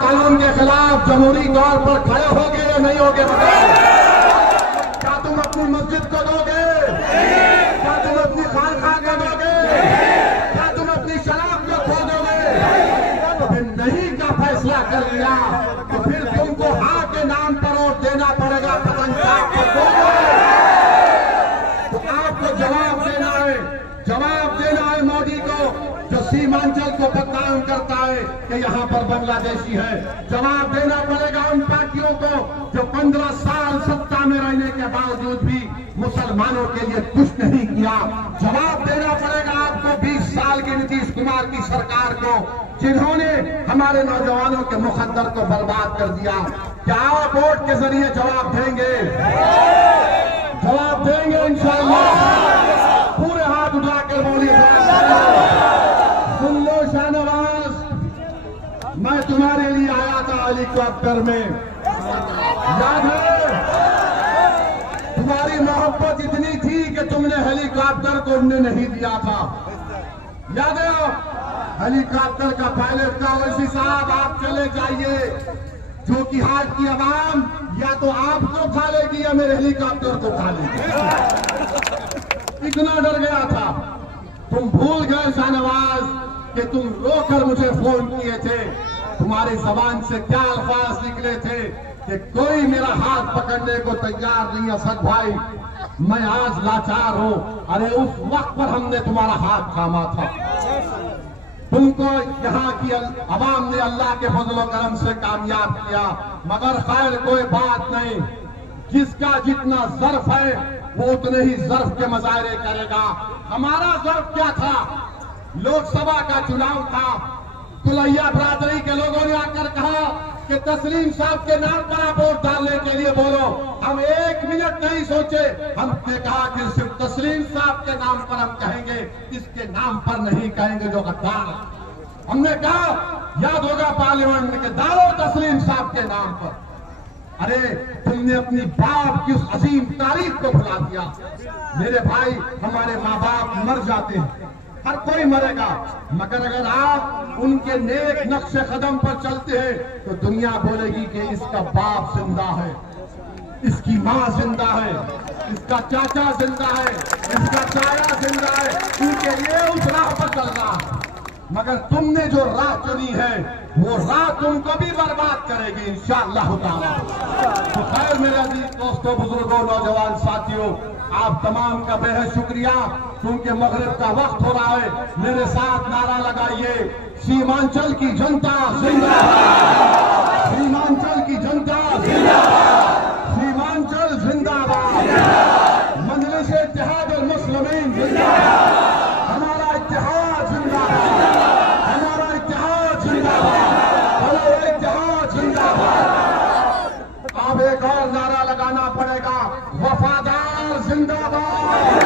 कानून के खिलाफ जमहूरी तौर पर खड़े होगे या नहीं होगे बताओ? क्या तुम अपनी मस्जिद को दोगे? क्या तुम अपनी खानकाह को दोगे? क्या तुम अपनी शराब को खो दोगे? तो फिर नहीं का फैसला कर लिया तो फिर तुमको हाँ के नाम पर वोट देना पड़ेगा। पतंग साहब को दोगे तो आपको जवाब देना है मोदी को, जो सीमांचल को बदनाम करता है कि यहाँ पर बांग्लादेशी है। जवाब देना पड़ेगा उन पार्टियों को जो 15 साल सत्ता में रहने के बावजूद भी मुसलमानों के लिए कुछ नहीं किया। जवाब देना पड़ेगा आपको 20 साल की नीतीश कुमार की सरकार को, जिन्होंने हमारे नौजवानों के मुकद्दर को बर्बाद कर दिया। क्या आप वोट के जरिए जवाब देंगे? जवाब देंगे इंशाअल्लाह। पूरे हाथ उठाकर बोलिए। सुन लो शाहनवाज, मैं तुम्हारे लिए आया था हेलीकॉप्टर में, याद है? तुम्हारी मोहब्बत इतनी थी कि तुमने हेलीकॉप्टर को उन्हें नहीं दिया था, याद है? हेलीकॉप्टर का पायलट था। वैसी साहब आप चले जाइए, जो कि हाट की आवाम या तो आपको खा लेगी या मेरे हेलीकॉप्टर को खा लेगी। इतना डर गया था। तुम भूल गए शाहनवाज कि तुम रोकर मुझे फोन किए थे। तुम्हारी जबान से क्या अल्फाज निकले थे कि कोई मेरा हाथ पकड़ने को तैयार नहीं। असद भाई, मैं आज लाचार हूं। अरे उस वक्त पर हमने तुम्हारा हाथ थामा था। तुमको यहाँ की अवाम ने अल्लाह के फजल व करम से कामयाब किया। मगर खैर कोई बात नहीं, जिसका जितना ज़र्फ है वो उतने ही ज़र्फ के मुजाहरे करेगा। हमारा ज़र्फ क्या था? लोकसभा का चुनाव था। कुलैया बरादरी के लोगों ने आकर कहा कि तस्लीम साहब के नाम पर आप वोट डालने के लिए बोलो। हम 1 मिनट नहीं सोचे, हमने कहा कि सिर्फ तस्लीम साहब के नाम पर हम कहेंगे, इसके नाम पर नहीं कहेंगे जो गद्दार है। हमने कहा, याद होगा पार्लियामेंट में, कि डालो तस्लीम साहब के नाम पर। अरे तुमने अपनी बाप की उस अजीम तारीख को भुला दिया। मेरे भाई, हमारे माँ बाप मर जाते हैं, हर कोई मरेगा, मगर अगर आप उनके नेक नक्शे कदम पर चलते हैं तो दुनिया बोलेगी कि इसका बाप जिंदा है, इसकी माँ जिंदा है, इसका चाचा जिंदा है, इसका ताया जिंदा है, क्योंकि ये उस राह पर चल रहा है। मगर तुमने जो राह चुनी है वो राह तुमको भी बर्बाद करेगी इंशाअल्लाह ताला। तो खैर मेरे अजीज दोस्तों, बुजुर्गों, नौजवान साथियों, आप तमाम का बेहद शुक्रिया। क्योंकि मगरिब का वक्त हो रहा है, मेरे साथ नारा लगाइए, सीमांचल की जनता जिंदाबाद, सीमांचल की जनता जिंदाबाद, सीमांचल जिंदाबाद, मजलिस इत्तेहाद अल मुस्लिमीन जिंदाबाद, हमारा इत्तेहाद जिंदाबाद, हमारा इत्तेहाद जिंदाबाद, हमारा इत्तेहाद जिंदाबाद। अब एक और नारा लगाना पड़ेगा, वफादार जिंदाबाद।